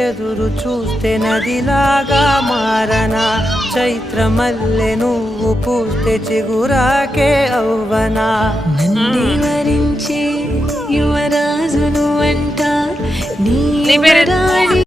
ఎదురు చూస్తే నదిలాగా మారనా చైత్రమల్లె నువ్వు పూస్తే చిగురాకే అవ్వనా నన్నే వరించే యువరాజును అంట నీ